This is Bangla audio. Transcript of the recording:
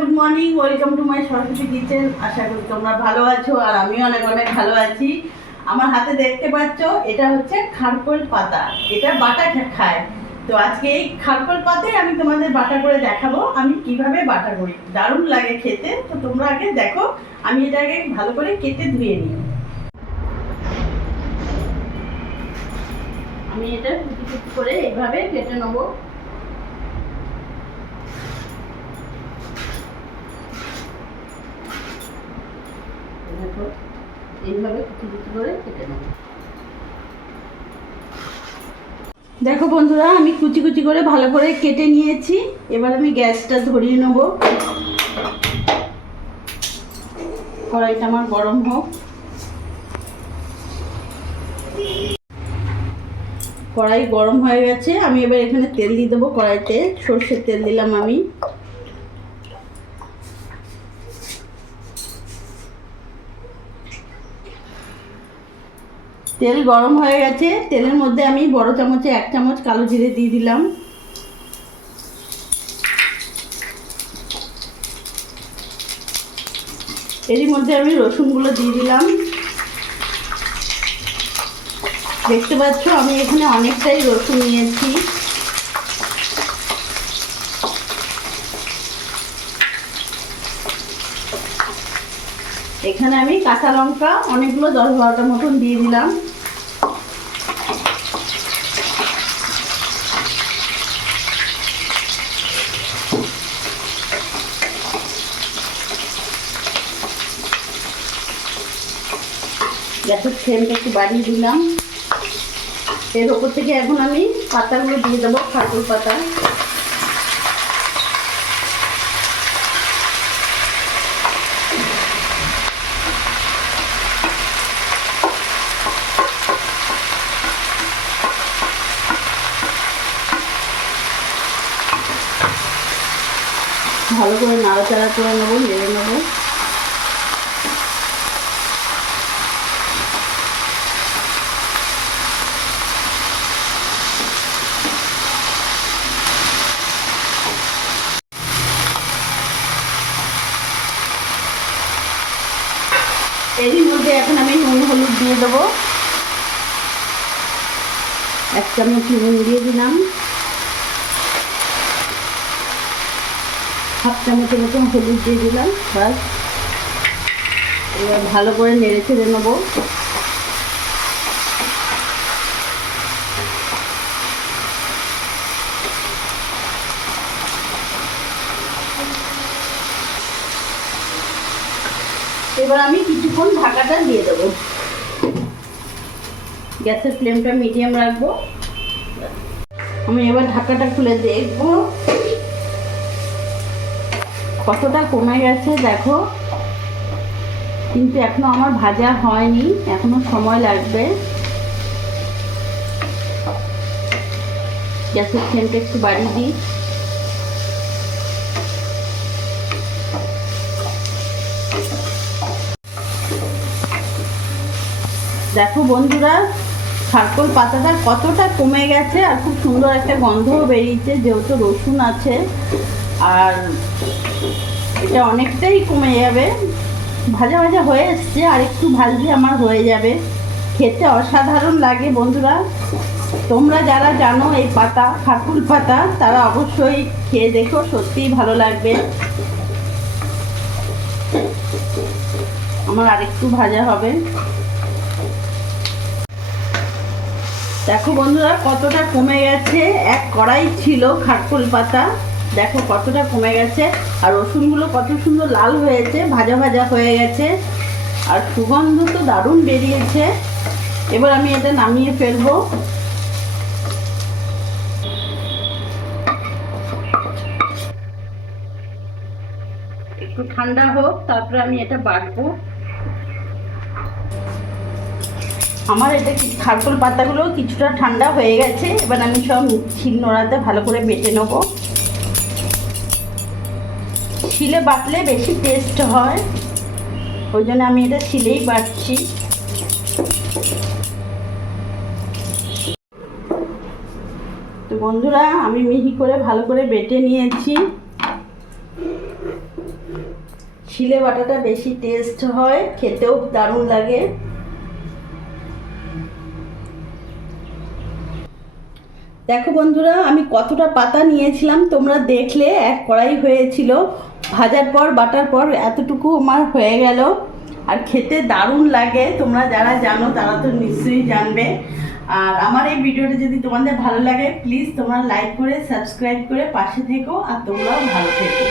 Good morning, welcome to my Saraswati kitchen. আশা করি তোমরা ভালো আছো আর আমিও অনেক অনেক ভালো আছি। আমার হাতে দেখতে পাচ্ছ এটা হচ্ছে খারকোল পাতা, এটা বাটা খায়। তো আজকে এই খারকোল পাতায় আমি তোমাদের বাটা করে দেখাবো আমি কিভাবে বাটা করি। দারুণ লাগে খেতে। তো তোমরা আগে দেখো, আমি এটাকে ভালো করে কেটে ধুয়ে নিই। আমি এটা কুচি কুচি করে এইভাবে কেটে নেবো। দেখো এইভাবে কুচি কুচি করে কেটে নেব। দেখো বন্ধুরা, আমি কুচি কুচি করে ভালো করে কেটে নিয়েছি। এবার আমি গ্যাসটা ধরিয়ে নেব। কড়াইটা আমার গরম হোক। কড়াই গরম হয়ে গেছে, আমি এবার এখানে তেল দিয়ে দেবো। কড়াইতে সর্ষের তেল দিলাম আমি। তেল গরম হয়ে গেছে, তেলের মধ্যে আমি বড় চামচে 1 চামচ কালো জিরে দিয়ে দিলাম। এরই মধ্যে আমি রসুনগুলো দিয়ে দিলাম। দেখতে পাচ্ছ আমি এখানে অনেকটাই রসুন নিয়েছি। এখানে আমি কাঁচা লঙ্কা অনেকগুলো 10-12টা মতন দিয়ে দিলাম। গ্যাসের ফ্লেমটা একটু বাড়িয়ে দিলাম। এর ওপর থেকে এখন আমি পাতাগুলো দিয়ে দেবো, খারকোল পাতা। ভালো করে নাড়াচাড়া করে নেবো, নেড়ে নেবো। এরই মধ্যে এখন আমি নুন হলুদ দিয়ে দেবো। 1 চামচ নুন দিয়ে দিলাম। 1/2 চামচের মতন হলুদ দিয়ে দিলাম। বাস, এবার ভালো করে নেড়ে চেড়ে নেবো। এবার আমি কিছুক্ষণ ঢাকাটা দিয়ে দেবো। গ্যাসের ফ্লেমটা মিডিয়াম রাখবো। আমি এবার ঢাকাটা খুলে দেখবো কতটা কমে গেছে। দেখো, কিন্তু এখনো আমার ভাজা হয়নি, এখনো সময় লাগবে। গ্যাসের ফ্লেমটা একটু বাড়িয়ে দিই। দেখো বন্ধুরা, খারকোল পাতাটা কতটা কমে গেছে আর খুব সুন্দর একটা গন্ধও বেরিয়েছে, যেহেতু রসুন আছে। আর এটা অনেকটাই কমে যাবে। ভাজা ভাজা হয়ে এসছে, আর একটু ভাজলে আমার হয়ে যাবে। খেতে অসাধারণ লাগে বন্ধুরা। তোমরা যারা জানো এই পাতা, খারকোল পাতা, তারা অবশ্যই খেয়ে দেখো, সত্যিই ভালো লাগবে। আমার আরেকটু ভাজা হবে। দেখো বন্ধুরা কতটা কমে গেছে। 1 কড়াই ছিল খারকোল পাতা, দেখো কতটা কমে গেছে। আর রসুনগুলো কত সুন্দর লাল হয়েছে, ভাজা ভাজা হয়ে গেছে। আর সুগন্ধ তো দারুণ বেরিয়েছে। এবার আমি এটা নামিয়ে ফেলবো। একটু ঠান্ডা হোক, তারপরে আমি এটা বাটবো। আমার এটা খারকোল পাতাগুলো কিছুটা ঠান্ডা হয়ে গেছে। এবার আমি সব শিলনোড়াতে ভালো করে বেটে নেবো। শিলে বাটলে বেশি টেস্ট হয়, ওই জন্য আমি এটা শিলেই বাটছি। তো বন্ধুরা, আমি মিহি করে ভালো করে বেটে নিয়েছি। শিলে বাটাটা বেশি টেস্ট হয়, খেতেও দারুণ লাগে। দেখো বন্ধুরা, আমি কতটা পাতা নিয়েছিলাম তোমরা দেখলে, এক কড়াই হয়েছিল। ভাজার পর বাটার পর এতটুকু আমার হয়ে গেল। আর খেতে দারুণ লাগে, তোমরা যারা জানো তারা তো নিশ্চয়ই জানবে। আর আমার এই ভিডিওটা যদি তোমাদের ভালো লাগে প্লিজ তোমরা লাইক করে সাবস্ক্রাইব করে পাশে থেকো, আর তোমরাও ভালো থেকো।